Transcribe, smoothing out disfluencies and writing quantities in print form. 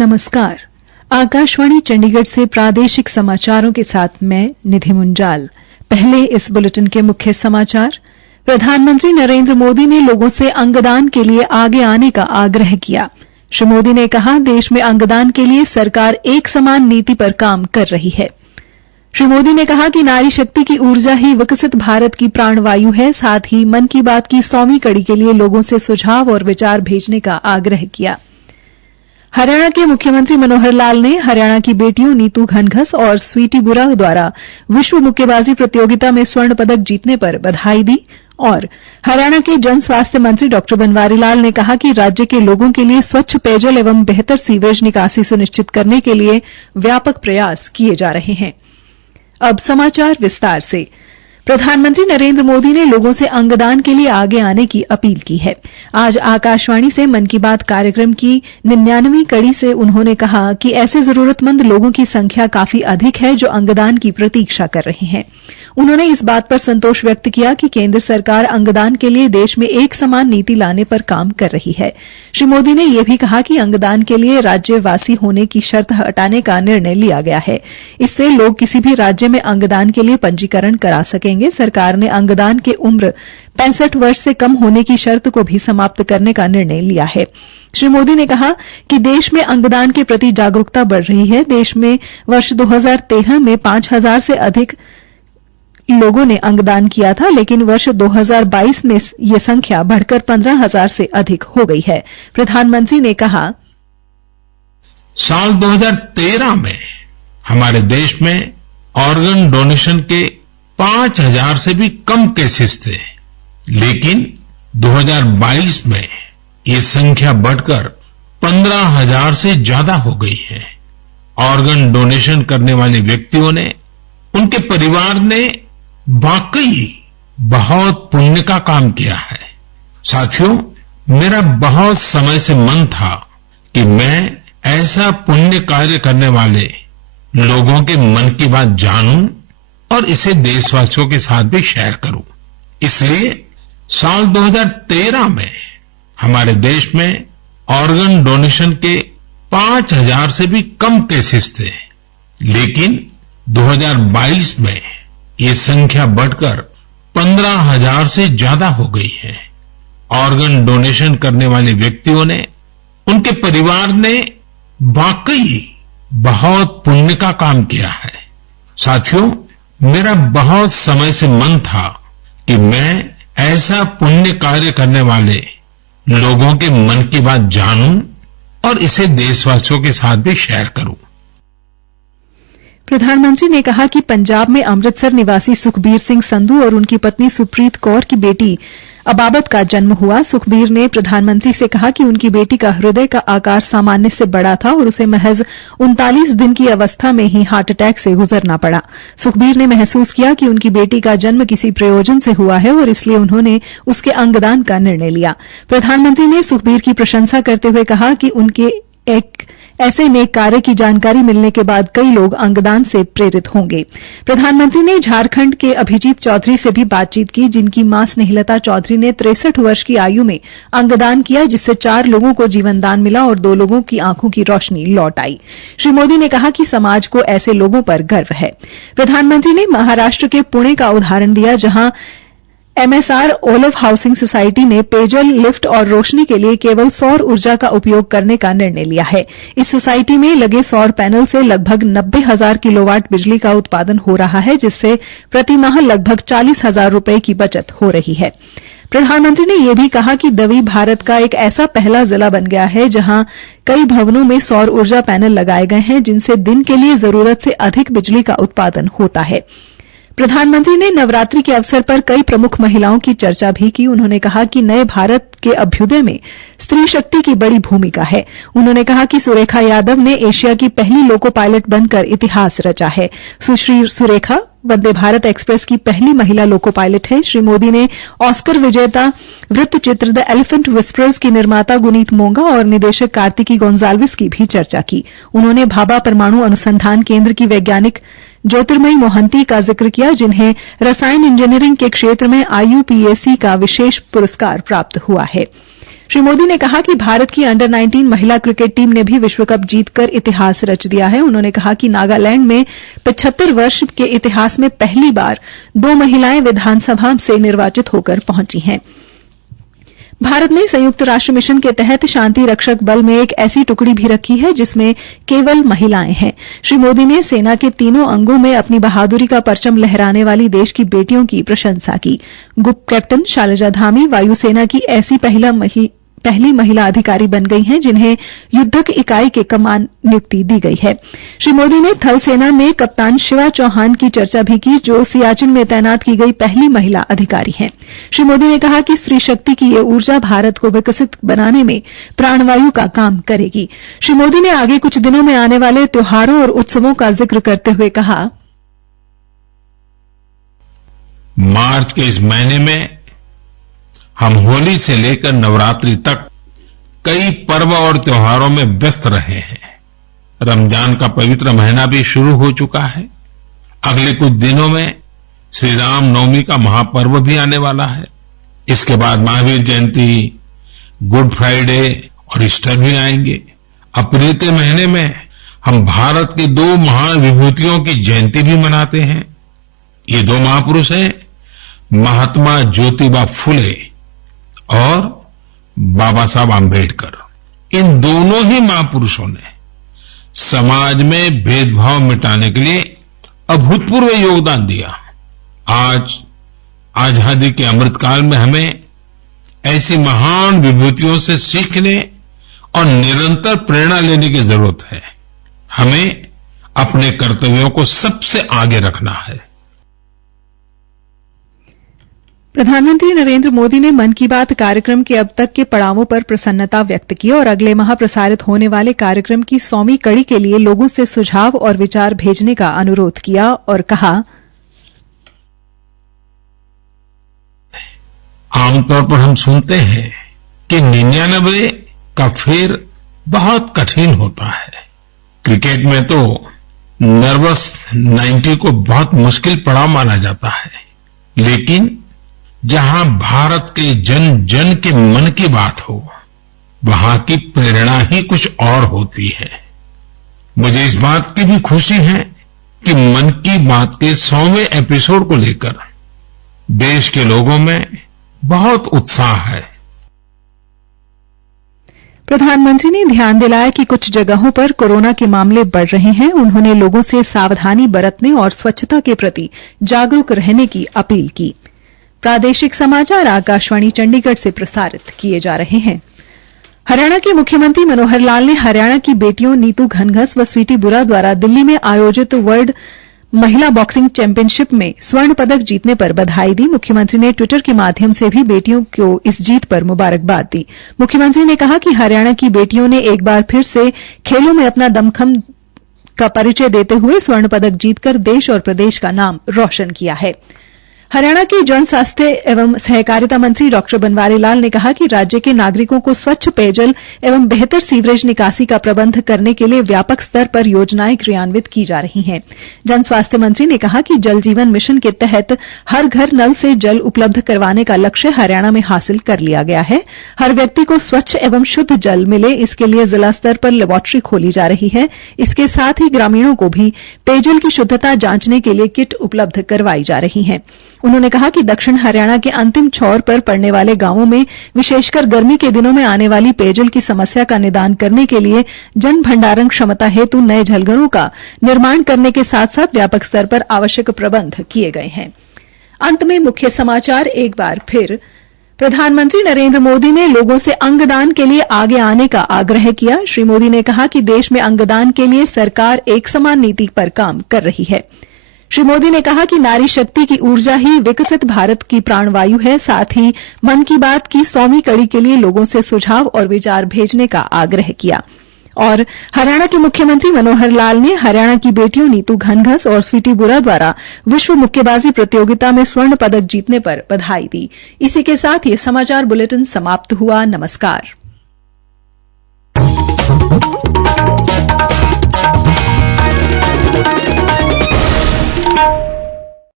नमस्कार। आकाशवाणी चंडीगढ़ से प्रादेशिक समाचारों के साथ मैं निधि मुंजाल। पहले इस बुलेटिन के मुख्य समाचार। प्रधानमंत्री नरेंद्र मोदी ने लोगों से अंगदान के लिए आगे आने का आग्रह किया। श्री मोदी ने कहा, देश में अंगदान के लिए सरकार एक समान नीति पर काम कर रही है। श्री मोदी ने कहा कि नारी शक्ति की ऊर्जा ही विकसित भारत की प्राणवायु है। साथ ही मन की बात की 100वीं कड़ी के लिए लोगों से सुझाव और विचार भेजने का आग्रह किया। हरियाणा के मुख्यमंत्री मनोहर लाल ने हरियाणा की बेटियों नीतू घनघस और स्वीटी बुरा द्वारा विश्व मुक्केबाजी प्रतियोगिता में स्वर्ण पदक जीतने पर बधाई दी और हरियाणा के जन स्वास्थ्य मंत्री डॉ बनवारी लाल ने कहा कि राज्य के लोगों के लिए स्वच्छ पेयजल एवं बेहतर सीवेज निकासी सुनिश्चित करने के लिए व्यापक प्रयास किए जा रहे हैं। अब समाचार विस्तार से। प्रधानमंत्री नरेंद्र मोदी ने लोगों से अंगदान के लिए आगे आने की अपील की है। आज आकाशवाणी से मन की बात कार्यक्रम की 99वीं कड़ी से उन्होंने कहा कि ऐसे जरूरतमंद लोगों की संख्या काफी अधिक है जो अंगदान की प्रतीक्षा कर रहे हैं। उन्होंने इस बात पर संतोष व्यक्त किया कि केंद्र सरकार अंगदान के लिए देश में एक समान नीति लाने पर काम कर रही है। श्री मोदी ने यह भी कहा कि अंगदान के लिए राज्यवासी होने की शर्त हटाने का निर्णय लिया गया है। इससे लोग किसी भी राज्य में अंगदान के लिए पंजीकरण करा सकेंगे। सरकार ने अंगदान की उम्र 65 वर्ष से कम होने की शर्त को भी समाप्त करने का निर्णय लिया है। श्री मोदी ने कहा कि देश में अंगदान के प्रति जागरूकता बढ़ रही है। देश में वर्ष 2013 में 5000 से अधिक लोगों ने अंगदान किया था, लेकिन वर्ष 2022 में यह संख्या बढ़कर 15,000 से अधिक हो गई है। प्रधानमंत्री ने कहा, साल 2013 में हमारे देश में ऑर्गन डोनेशन के 5,000 से भी कम केसेस थे, लेकिन 2022 में ये संख्या बढ़कर 15,000 से ज्यादा हो गई है। ऑर्गन डोनेशन करने वाले व्यक्तियों ने, उनके परिवार ने वाकई बहुत पुण्य का काम किया है। साथियों, मेरा बहुत समय से मन था कि मैं ऐसा पुण्य कार्य करने वाले लोगों के मन की बात जानूं और इसे देशवासियों के साथ भी शेयर करूं। इसलिए साल 2013 में हमारे देश में ऑर्गन डोनेशन के 5,000 से भी कम केसेस थे, लेकिन 2022 में ये संख्या बढ़कर 15,000 से ज्यादा हो गई है। ऑर्गन डोनेशन करने वाले व्यक्तियों ने, उनके परिवार ने वाकई बहुत पुण्य का काम किया है। साथियों, मेरा बहुत समय से मन था कि मैं ऐसा पुण्य कार्य करने वाले लोगों के मन की बात जानूं और इसे देशवासियों के साथ भी शेयर करूं। प्रधानमंत्री ने कहा कि पंजाब में अमृतसर निवासी सुखबीर सिंह संधू और उनकी पत्नी सुप्रीत कौर की बेटी अबाबत का जन्म हुआ। सुखबीर ने प्रधानमंत्री से कहा कि उनकी बेटी का हृदय का आकार सामान्य से बड़ा था और उसे महज 39 दिन की अवस्था में ही हार्ट अटैक से गुजरना पड़ा। सुखबीर ने महसूस किया कि उनकी बेटी का जन्म किसी प्रयोजन से हुआ है और इसलिए उन्होंने उसके अंगदान का निर्णय लिया। प्रधानमंत्री ने सुखबीर की प्रशंसा करते हुए कहा कि उनके एक ऐसे नेक कार्य की जानकारी मिलने के बाद कई लोग अंगदान से प्रेरित होंगे। प्रधानमंत्री ने झारखंड के अभिजीत चौधरी से भी बातचीत की, जिनकी मां स्नेहलता चौधरी ने 63 वर्ष की आयु में अंगदान किया, जिससे 4 लोगों को जीवन दान मिला और 2 लोगों की आंखों की रोशनी लौट आई। श्री मोदी ने कहा कि समाज को ऐसे लोगों पर गर्व है। प्रधानमंत्री ने महाराष्ट्र के पुणे का उदाहरण दिया, जहां MSR ओलिव हाउसिंग सोसाइटी ने पेयजल, लिफ्ट और रोशनी के लिए केवल सौर ऊर्जा का उपयोग करने का निर्णय लिया है। इस सोसाइटी में लगे सौर पैनल से लगभग 90,000 किलोवाट बिजली का उत्पादन हो रहा है, जिससे प्रति माह लगभग 40,000 रुपए की बचत हो रही है। प्रधानमंत्री ने यह भी कहा कि दवी भारत का एक ऐसा पहला जिला बन गया है जहां कई भवनों में सौर ऊर्जा पैनल लगाए गए हैं, जिनसे दिन के लिए जरूरत से अधिक बिजली का उत्पादन होता है। प्रधानमंत्री ने नवरात्रि के अवसर पर कई प्रमुख महिलाओं की चर्चा भी की। उन्होंने कहा कि नए भारत के अभ्युदय में स्त्री शक्ति की बड़ी भूमिका है। उन्होंने कहा कि सुरेखा यादव ने एशिया की पहली लोको पायलट बनकर इतिहास रचा है। सुश्री सुरेखा वंदे भारत एक्सप्रेस की पहली महिला लोको पायलट है। श्री मोदी ने ऑस्कर विजेता वृत्तचित्र द एलिफेंट विस्परर्स की निर्माता गुनीत मोंगा और निदेशक कार्तिकी गोंजाल्विस की भी चर्चा की। उन्होंने भाभा परमाणु अनुसंधान केंद्र की वैज्ञानिक ज्योतिर्मयी मोहंती का जिक्र किया, जिन्हें रसायन इंजीनियरिंग के क्षेत्र में IUPAC का विशेष पुरस्कार प्राप्त हुआ है। श्री मोदी ने कहा कि भारत की अंडर 19 महिला क्रिकेट टीम ने भी विश्व कप जीतकर इतिहास रच दिया है। उन्होंने कहा कि नागालैंड में 75 वर्ष के इतिहास में पहली बार 2 महिलाएं विधानसभा से निर्वाचित होकर पहुंची हैं। भारत ने संयुक्त राष्ट्र मिशन के तहत शांति रक्षक बल में एक ऐसी टुकड़ी भी रखी है जिसमें केवल महिलाएं हैं। श्री मोदी ने सेना के तीनों अंगों में अपनी बहादुरी का परचम लहराने वाली देश की बेटियों की प्रशंसा की। ग्रुप कैप्टन शैलजा धामी वायुसेना की ऐसी पहली महिला अधिकारी बन गई हैं जिन्हें युद्धक इकाई के कमान नियुक्ति दी गई है। श्री मोदी ने थल सेना में कप्तान शिवा चौहान की चर्चा भी की, जो सियाचिन में तैनात की गई पहली महिला अधिकारी हैं। श्री मोदी ने कहा कि स्त्री शक्ति की ये ऊर्जा भारत को विकसित बनाने में प्राणवायु का काम करेगी। श्री मोदी ने आगे कुछ दिनों में आने वाले त्योहारों और उत्सवों का जिक्र करते हुए कहा, मार्च के इस महीने में हम होली से लेकर नवरात्रि तक कई पर्व और त्योहारों में व्यस्त रहे हैं। रमजान का पवित्र महीना भी शुरू हो चुका है। अगले कुछ दिनों में श्री राम नवमी का महापर्व भी आने वाला है। इसके बाद महावीर जयंती, गुड फ्राइडे और ईस्टर भी आएंगे। अप्रैल के महीने में हम भारत की 2 महान विभूतियों की जयंती भी मनाते हैं। ये 2 महापुरुष हैं महात्मा ज्योतिबा फुले और बाबा साहब आम्बेडकर। इन दोनों ही महापुरुषों ने समाज में भेदभाव मिटाने के लिए अभूतपूर्व योगदान दिया। आज आजादी के अमृतकाल में हमें ऐसी महान विभूतियों से सीखने और निरंतर प्रेरणा लेने की जरूरत है। हमें अपने कर्तव्यों को सबसे आगे रखना है। प्रधानमंत्री नरेंद्र मोदी ने मन की बात कार्यक्रम के अब तक के पड़ावों पर प्रसन्नता व्यक्त की और अगले माह प्रसारित होने वाले कार्यक्रम की 100वीं कड़ी के लिए लोगों से सुझाव और विचार भेजने का अनुरोध किया और कहा, आमतौर पर हम सुनते हैं कि 99 का फेर बहुत कठिन होता है। क्रिकेट में तो नर्वस 90 को बहुत मुश्किल पड़ाव माना जाता है, लेकिन जहां भारत के जन जन के मन की बात हो, वहां की प्रेरणा ही कुछ और होती है। मुझे इस बात की भी खुशी है कि मन की बात के 100वें एपिसोड को लेकर देश के लोगों में बहुत उत्साह है। प्रधानमंत्री ने ध्यान दिलाया कि कुछ जगहों पर कोरोना के मामले बढ़ रहे हैं। उन्होंने लोगों से सावधानी बरतने और स्वच्छता के प्रति जागरूक रहने की अपील की। प्रादेशिक समाचार आकाशवाणी चंडीगढ़ से प्रसारित किए जा रहे हैं। हरियाणा के मुख्यमंत्री मनोहर लाल ने हरियाणा की बेटियों नीतू घनघस व स्वीटी बुरा द्वारा दिल्ली में आयोजित वर्ल्ड महिला बॉक्सिंग चैंपियनशिप में स्वर्ण पदक जीतने पर बधाई दी। मुख्यमंत्री ने ट्विटर के माध्यम से भी बेटियों को इस जीत पर मुबारकबाद दी। मुख्यमंत्री ने कहा कि हरियाणा की बेटियों ने एक बार फिर से खेलों में अपना दमखम का परिचय देते हुए स्वर्ण पदक जीतकर देश और प्रदेश का नाम रोशन किया है। हरियाणा के जन स्वास्थ्य एवं सहकारिता मंत्री डॉक्टर बनवारी लाल ने कहा कि राज्य के नागरिकों को स्वच्छ पेयजल एवं बेहतर सीवरेज निकासी का प्रबंध करने के लिए व्यापक स्तर पर योजनाएं क्रियान्वित की जा रही हैं। जन स्वास्थ्य मंत्री ने कहा कि जल जीवन मिशन के तहत हर घर नल से जल उपलब्ध करवाने का लक्ष्य हरियाणा में हासिल कर लिया गया है। हर व्यक्ति को स्वच्छ एवं शुद्ध जल मिले, इसके लिए जिला स्तर पर लेबोरेटरी खोली जा रही है। इसके साथ ही ग्रामीणों को भी पेयजल की शुद्धता जांचने के लिए किट उपलब्ध करवाई जा रही है। उन्होंने कहा कि दक्षिण हरियाणा के अंतिम छोर पर पड़ने वाले गांवों में विशेषकर गर्मी के दिनों में आने वाली पेयजल की समस्या का निदान करने के लिए जन भंडारण क्षमता हेतु नए जलघरों का निर्माण करने के साथ साथ व्यापक स्तर पर आवश्यक प्रबंध किए गए हैं। अंत में मुख्य समाचार एक बार फिर। प्रधानमंत्री नरेंद्र मोदी ने लोगों से अंगदान के लिए आगे आने का आग्रह किया। श्री मोदी ने कहा कि देश में अंगदान के लिए सरकार एक समान नीति पर काम कर रही है। श्री मोदी ने कहा कि नारी शक्ति की ऊर्जा ही विकसित भारत की प्राणवायु है। साथ ही मन की बात की 100वीं कड़ी के लिए लोगों से सुझाव और विचार भेजने का आग्रह किया। और हरियाणा के मुख्यमंत्री मनोहर लाल ने हरियाणा की बेटियों नीतू घनघस और स्वीटी बुरा द्वारा विश्व मुक्केबाजी प्रतियोगिता में स्वर्ण पदक जीतने पर बधाई दी। इसी के साथ ये समाचार बुलेटिन समाप्त हुआ। नमस्कार।